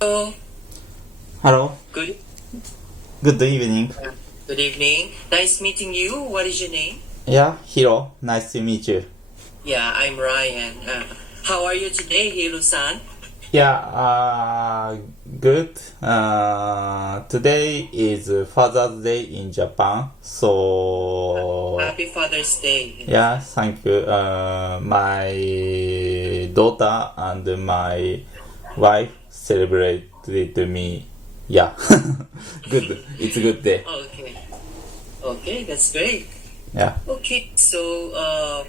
Hello. Hello. Good. Good evening. Good evening. Nice meeting you. What is your name? Yeah, Hiro. Nice to meet you. Yeah, I'm Ryan. How are you today, Hiro-san? Yeah, good. Today is Father's Day in Japan, so Happy Father's Day. yeah, thank you. My daughter and my wife celebrated me. Yeah, good. It's a good day. Okay, that's great. Yeah. Okay, so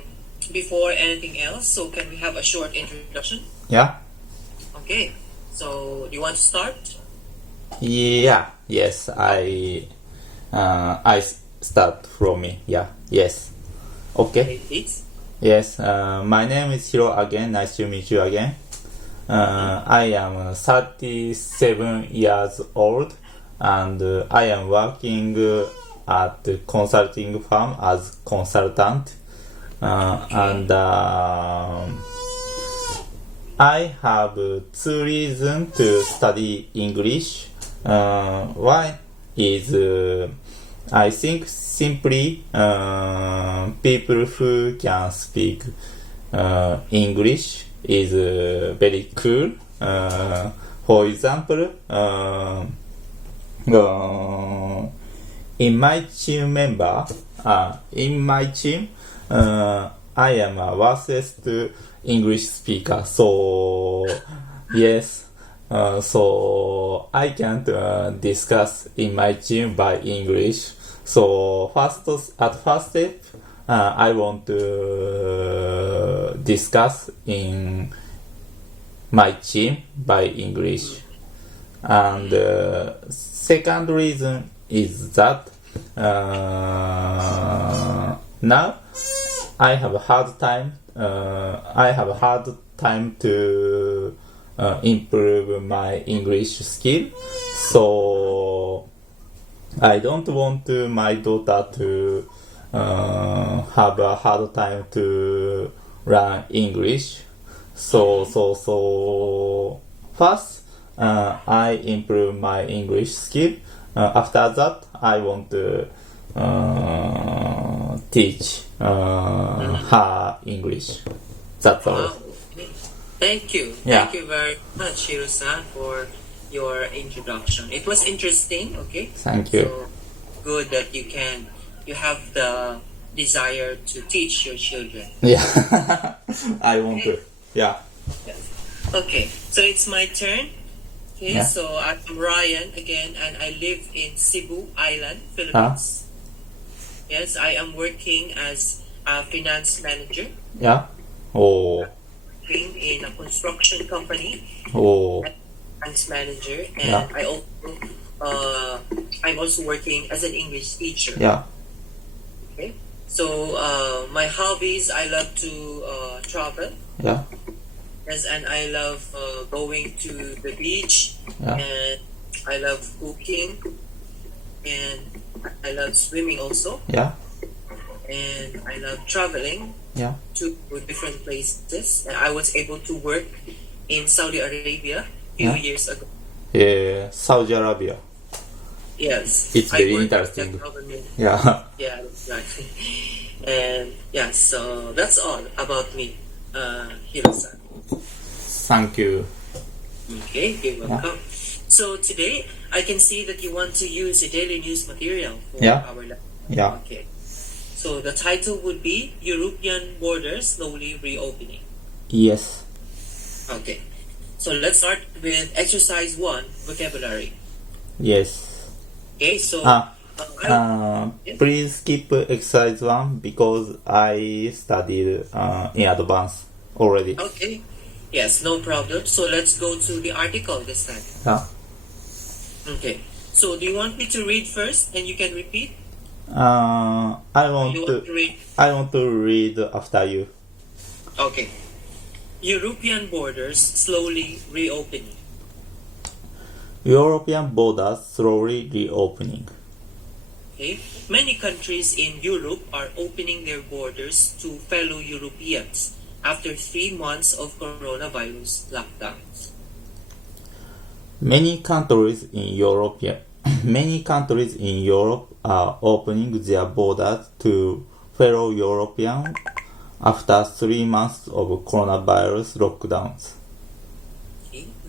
before anything else, so can we have a short introduction? Yeah. Okay, so do you want to start? Yeah. Yes. I start from me. Yeah. Yes. Okay. Please. Yes. My name is Hiro again. Nice to meet you again. I am 37 years old, and I am working at a consulting firm as consultant. And I have two reasons to study English. One is I think simply people who can speak English is very cool. For example, in my team, I am a worst English speaker. So yes, so I can't discuss in my team by English. So at first step, I want to discuss in my team by English. And second reason is that now I have a hard time to improve my English skill. So I don't want my daughter to have a hard time to learn English. So first I improve my English skill. After that, I want to teach her English. That's all. Wow. Thank you. Yeah. Thank you very much, Hiro-san, for your introduction. It was interesting. Okay. Thank you. So good that you have the desire to teach your children. Yeah. I want to. Yeah. Yes. Okay. So it's my turn. Okay. Yeah. So I'm Ryan again, and I live in Cebu Island, Philippines. Yes, I am working as a finance manager. Yeah. Oh. Working in a construction company. Oh. Finance manager, and Yeah. I'm also working as an English teacher. Yeah. Okay. So my hobbies, I love to travel. Yeah. Yes, and I love going to the beach, Yeah. and I love cooking, and I love swimming also, Yeah. and I love traveling Yeah. to different places. And I was able to work in Saudi Arabia a few Yeah. years ago. Saudi Arabia. Yes, It's I very worked interesting. at the government. Yeah. Yeah, exactly. And yeah, so that's all about me, Hiro-san. Thank you. Okay, you're welcome. So today, I can see that you want to use a daily news material for Yeah. our lesson. Yeah. Okay. So the title would be European Borders Slowly Reopening. Yes. Okay. So let's start with exercise 1, vocabulary. Yes. Okay, so Please skip exercise 1 because I studied in advance already. okay. Yes, no problem. So let's go to the article this time. Yeah. Okay. So do you want me to read first and you can repeat? I want You to. want to read? I want to read after you. Okay. European borders slowly reopening. European borders slowly reopening. Okay. Many countries in Europe are opening their borders to fellow Europeans after 3 months of coronavirus lockdowns. Many countries in Europe are opening their borders to fellow Europeans after 3 months of coronavirus lockdowns.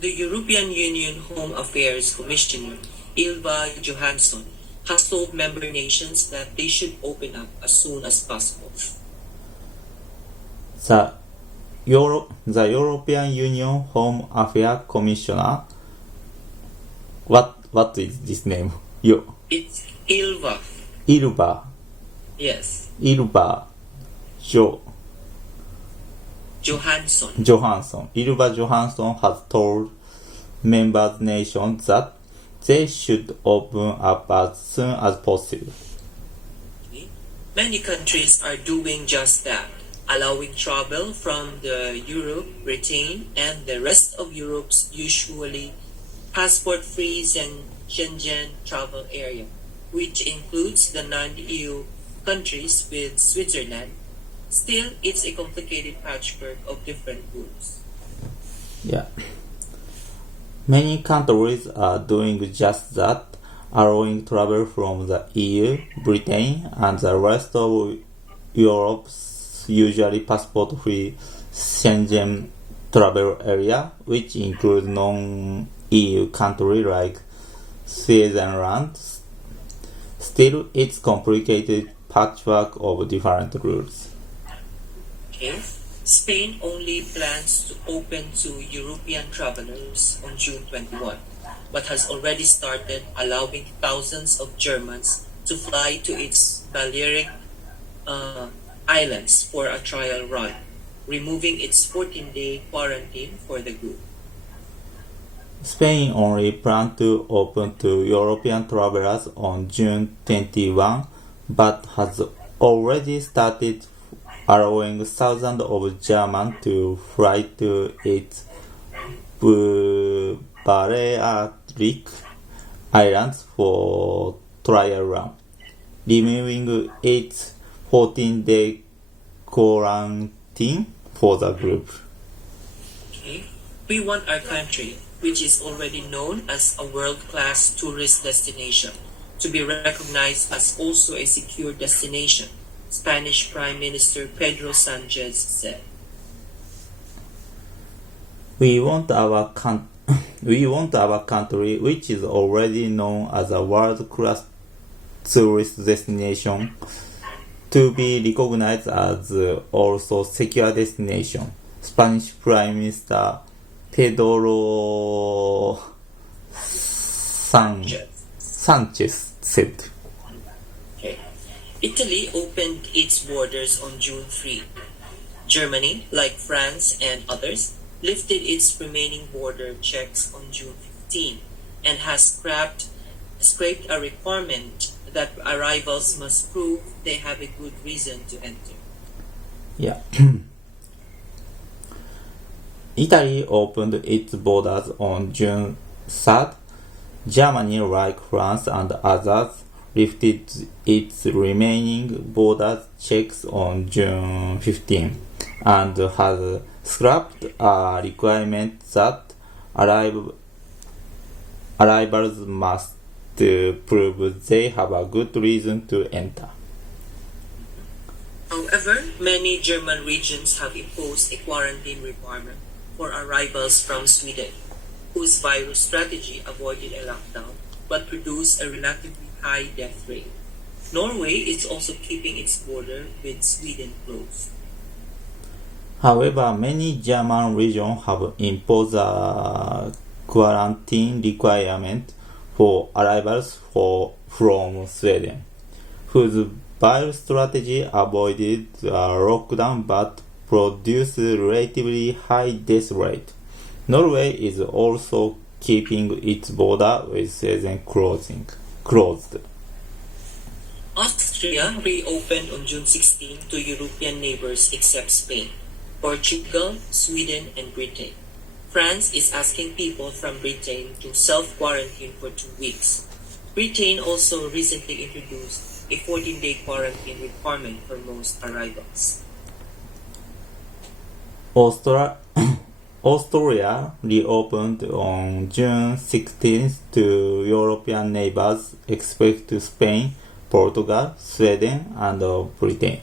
The European Union Home Affairs Commissioner Ylva Johansson has told member nations that they should open up as soon as possible. The European Union Home Affairs Commissioner. What is this name? It's Ylva. Ylva. Yes. Ylva Johansson. Ylva Johansson has told member nations that they should open up as soon as possible. Many countries are doing just that, allowing travel from the Europe, Britain, and the rest of Europe's usually passport-free Schengen travel area, which includes the non-EU countries with Switzerland. Still, it's a complicated patchwork of different rules. Yeah. Many countries are doing just that, allowing travel from the EU, Britain, and the rest of Europe's usually passport-free Schengen travel area, which includes non-EU countries like Switzerland. Still, it's complicated patchwork of different rules. Okay. Spain only plans to open to European travelers on June 21, but has already started allowing thousands of Germans to fly to its Balearic Islands for a trial run, removing its 14-day quarantine for the group. Spain only plans to open to European travelers on June 21, but has already started allowing thousands of Germans to fly to its Balearic Islands for trial run, removing its 14-day quarantine for the group. Okay. We want our country, which is already known as a world-class tourist destination, to be recognized as also a secure destination, Spanish Prime Minister Pedro Sanchez said. We want our country, which is already known as a world-class tourist destination, to be recognized as also secure destination, Spanish Prime Minister Pedro Sanchez said. Okay. Italy opened its borders on June 3. Germany, like France and others, lifted its remaining border checks on June 15 and has scraped a requirement that arrivals must prove they have a good reason to enter. Yeah. Italy opened its borders on June 3rd. Germany, like France and others, lifted its remaining border checks on June 15 and has scrapped a requirement that arrivals must prove they have a good reason to enter. However, many German regions have imposed a quarantine requirement for arrivals from Sweden, whose virus strategy avoided a lockdown but produced a relatively high death rate. Norway is also keeping its border with Sweden closed. However, many German regions have imposed a quarantine requirement for arrivals from Sweden, whose virus strategy avoided a lockdown but produced a relatively high death rate. Norway is also keeping its border with Sweden closed. Austria reopened on June 16 to European neighbors except Spain, Portugal, Sweden, and Britain. France is asking people from Britain to self-quarantine for 2 weeks. Britain also recently introduced a 14-day quarantine requirement for most arrivals. Austria reopened on June 16th to European neighbors except Spain, Portugal, Sweden, and Britain.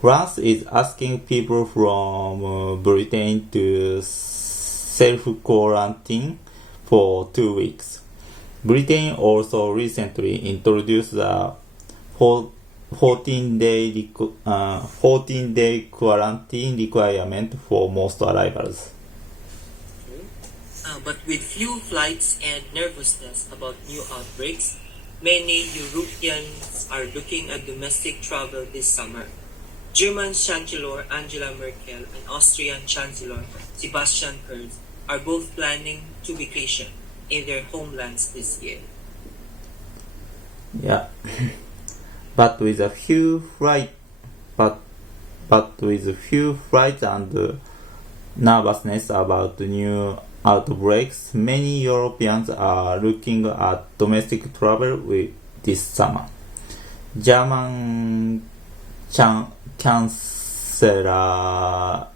France is asking people from Britain to self-quarantine for 2 weeks. Britain also recently introduced the 14-day quarantine requirement for most arrivals. But with few flights and nervousness about new outbreaks, many Europeans are looking at domestic travel this summer. German Chancellor Angela Merkel and Austrian Chancellor Sebastian Kurz are both planning to vacation in their homelands this year. Yeah, but with a few flights and nervousness about new outbreaks, many Europeans are looking at domestic travel this summer. German Chancellor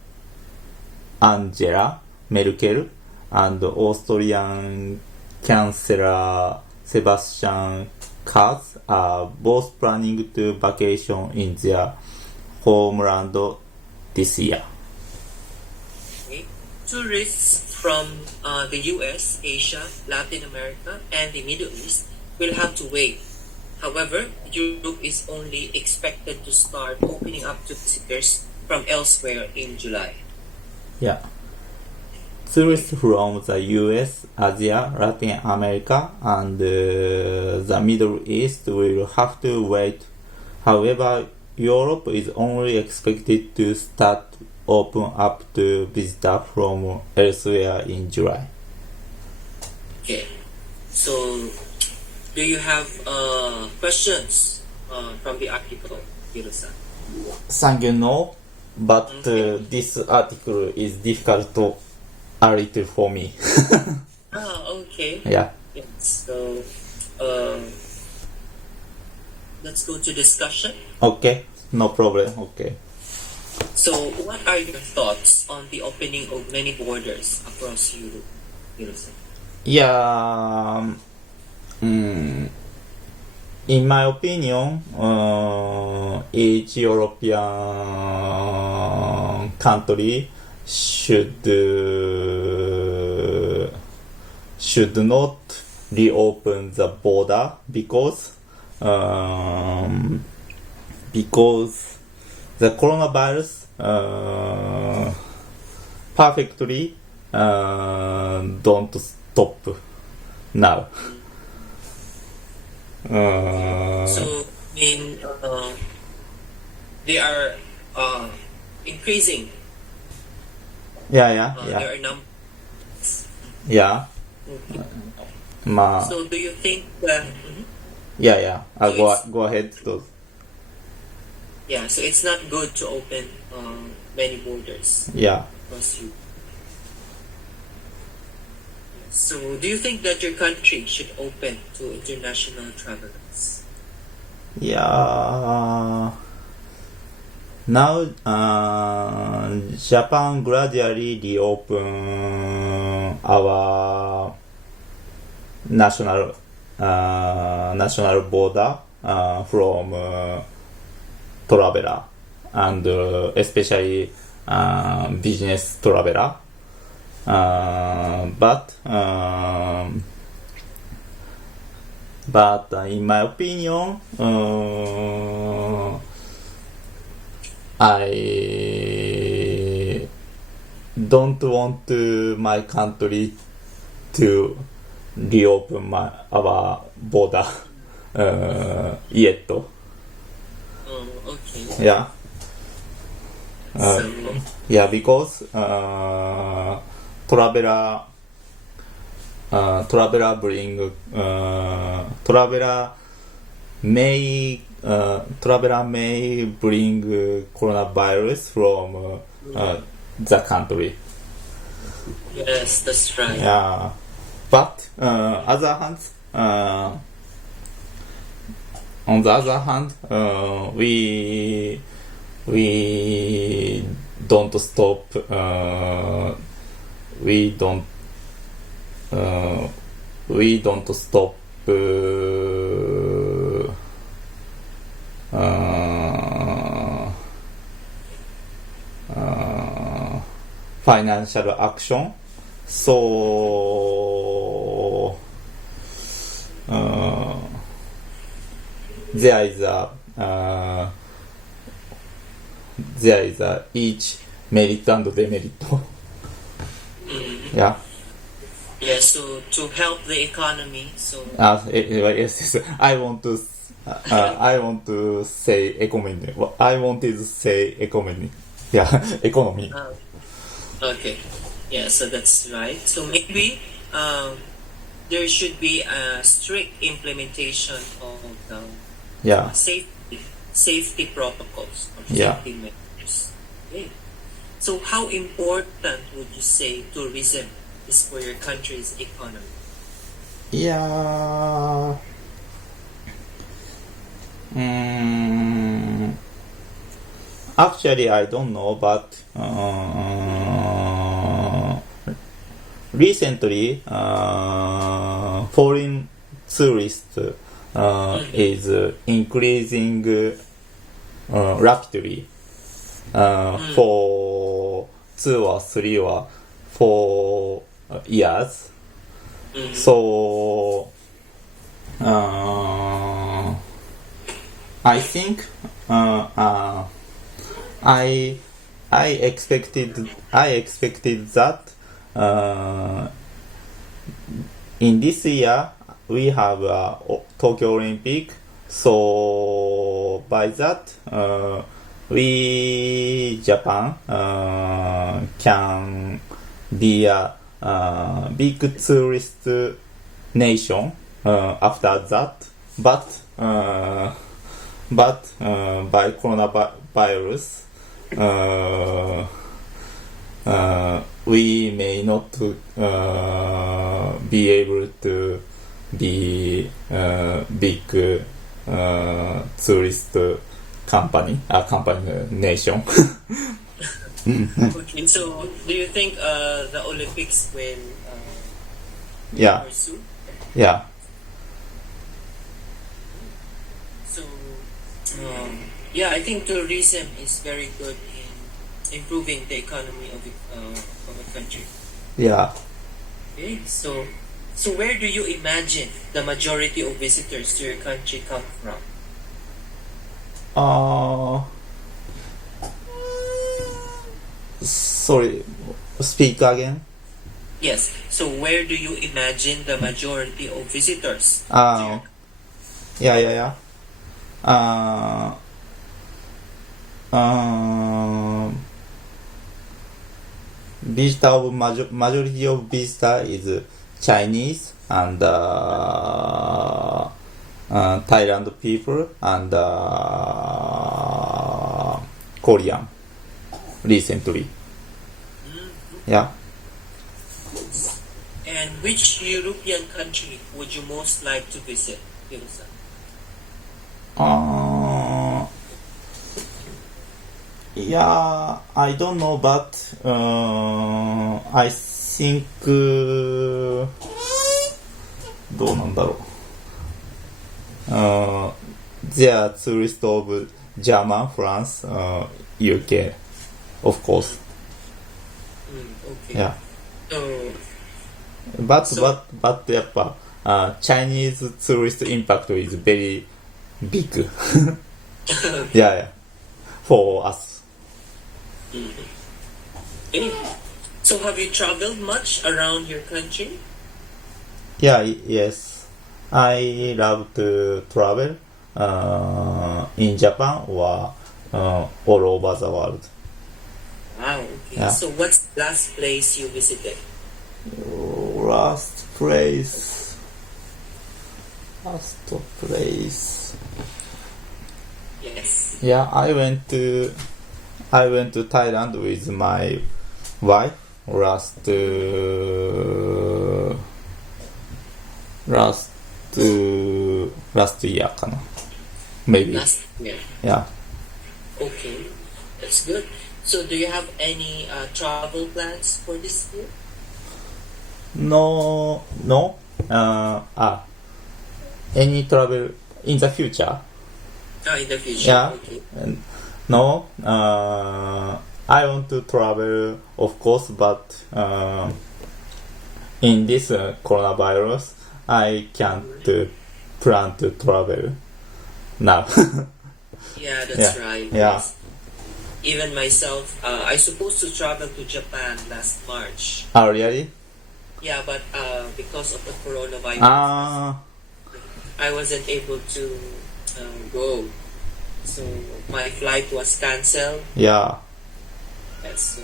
Angela Merkel and Austrian Chancellor Sebastian Kurz are both planning to vacation in their homeland this year. Okay. Tourists from the US, Asia, Latin America, and the Middle East will have to wait. However, Europe is only expected to start opening up to visitors from elsewhere in July. Yeah. Tourists from the US, Asia, Latin America, and the Middle East will have to wait. However, Europe is only expected to start open up to visitors from elsewhere in July. Okay. So, do you have questions from the article, Hiro-san? Thank you, no. But this article is difficult a little for me. Okay. Yeah. Yes. So, let's go to discussion. Okay, no problem. Okay. So, what are your thoughts on the opening of many borders across Europe, Hiro-san? Yeah. In my opinion, each European country should not reopen the border because the coronavirus perfectly don't stop now. So, they are increasing. Yeah. There are numbers. Yeah. So, do you think that... Yeah. Go ahead. Yeah, so it's not good to open many borders. Yeah. Across Europe. So, do you think that your country should open to international travelers? Yeah. Now, Japan gradually reopen our national border from traveler and especially business traveler. But in my opinion, I don't want my country to reopen our border yet. Okay. Yeah. Yeah, because traveler may bring coronavirus from the country. Yes, that's right. Yeah, but on the other hand, we don't stop we don't stop financial action. So there is a each merit and demerit. Yeah. Yeah, so to help the economy, so yes. I want to say economy. I wanted to say economy. Yeah, economy. Okay. Yeah, so that's right. So maybe there should be a strict implementation of the Yeah. safety protocols or Yeah. safety measures. Okay. So how important would you say tourism is for your country's economy? Yeah. Actually, I don't know, but recently, foreign tourists is increasing rapidly for 2 or 3 or 4 years. So I think I expected that in this year we have a Tokyo Olympic, so by that we Japan can be a big tourist nation after that, but by coronavirus we may not be able to be big tourist nation. Okay, so do you think the Olympics will pursue? Yeah. So yeah, I think tourism is very good in improving the economy of a country. Yeah. Okay, so where do you imagine the majority of visitors to your country come from? Sorry, speak again. Yes. So where do you imagine the majority of visitors? Yeah. Majority of visitor is Chinese and Thailand people and Korean recently. Yeah. And which European country would you most like to visit, Hirosan? Yeah, I don't know, but I think どうなんだろう。There are tourists of German, France, UK, of course. Okay. Yeah. So, But やっぱ、Chinese tourist impact is very big. Yeah. For us. okay. So have you traveled much around your country? Yeah, yes. I love to travel in Japan or all over the world. Wow, okay. Yeah. So what's the last place you visited? Last place. Yes. Yeah, I went to Thailand with my wife last year かな maybe. Last year. Yeah. Okay, that's good. So do you have any travel plans for this year? No. Any travel in the future? In the future. Yeah. Okay. No. I want to travel, of course, but in this coronavirus, I can't plan to travel now. Yeah, that's right. Yeah. Yes. Even myself, I supposed to travel to Japan last March. Oh, really? Yeah, but because of the coronavirus, I wasn't able to go. So my flight was cancelled. Yeah. So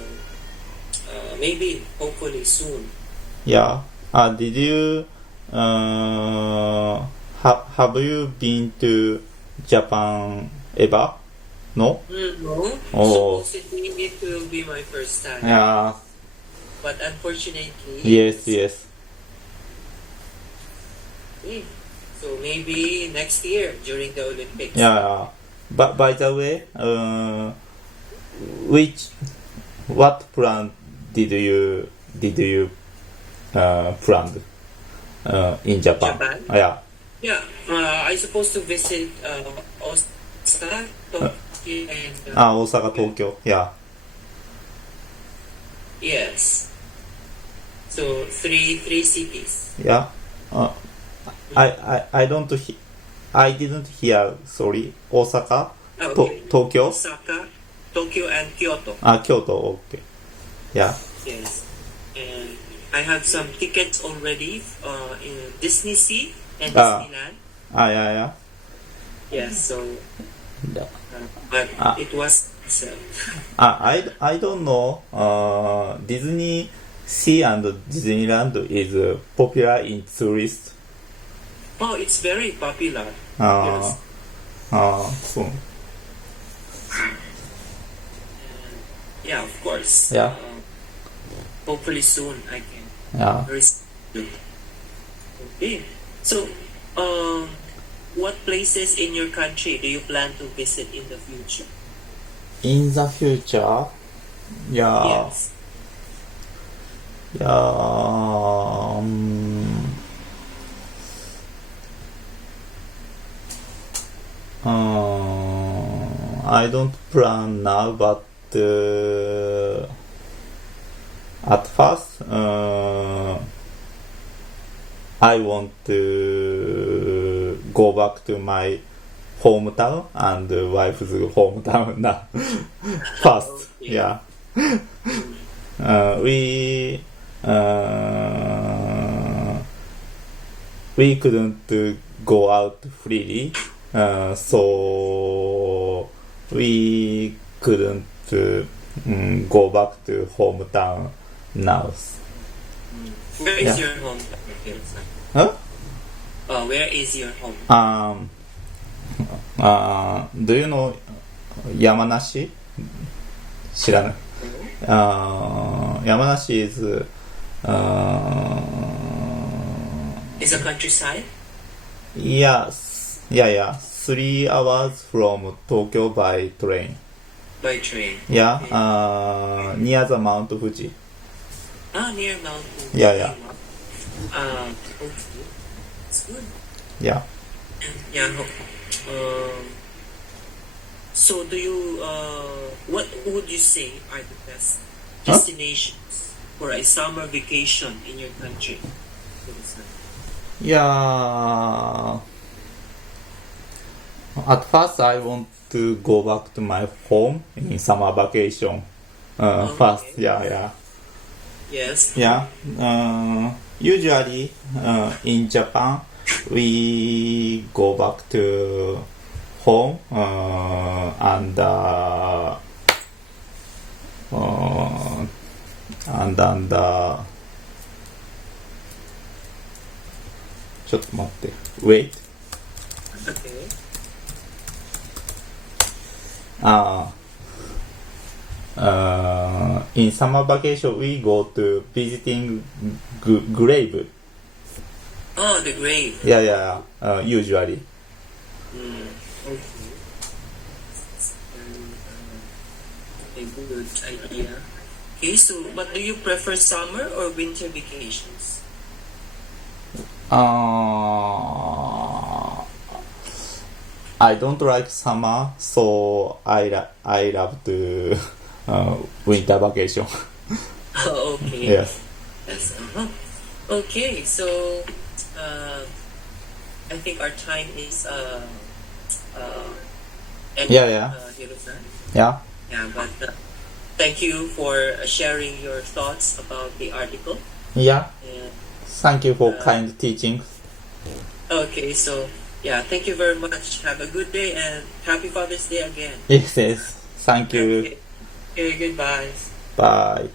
maybe, hopefully soon. Yeah. Did you have you been to Japan ever? No? No. Oh. Supposedly it will be my first time. Yeah. But unfortunately. Yes. So maybe next year during the Olympics. Yeah. But by the way, what plan did you plan in Japan? Japan? Yeah. Yeah. I supposed to visit Osaka, Tokyo, and Osaka, Tokyo. Yeah. yes. So three cities. Yeah. I didn't hear. Sorry. Osaka, Okay. Tokyo. Osaka, Tokyo, and Kyoto. Kyoto. Okay. Yeah. Yes. And I have some tickets already in Disney Sea and Disneyland. Yeah. Yes. So, Yeah. but it was. I don't know. Disney Sea and Disneyland is popular in tourists. Oh, it's very popular. Yes. So, Yeah, of course. Yeah. Hopefully soon I can yeah. visit. Okay. So, what places in your country do you plan to visit in the future? In the future, yeah. Yes. Yeah. I don't plan now, but at first, I want to go back to my hometown and wife's hometown now. First, Okay. yeah. We couldn't go out freely, so we couldn't go back to hometown now. Where is Yeah. your home? Huh? Where is your home? Do you know 山梨? 知らない。山梨 is Is a countryside? yeah 3 hours from Tokyo by train. By train. Yeah, Okay. near the Mount Fuji. Near Mount Fuji. Yeah. Okay. It's good. Yeah. Yeah. So do you what would you say are the best destinations for a summer vacation in your country? Yeah. At first, I want to go back to my home in summer vacation. First, yeah. Yes. Yeah. Usually, in Japan, we go back to home andちょっと待って。Wait. Okay. In summer vacation, we go to visiting grave. Oh, the grave. Yeah. Usually. Okay. A good idea. Okay, so but do you prefer summer or winter vacations? I don't like summer, so I love to winter vacation. Okay. Yes. Yes. Okay, so I think our time is ending. Yeah. Hiro-san. Yeah. Yeah, but thank you for sharing your thoughts about the article. Yeah. And, Thank you for kind teaching. okay, so yeah, thank you very much. Have a good day and happy Father's Day again. Yes. Thank you. Okay, goodbye. Bye.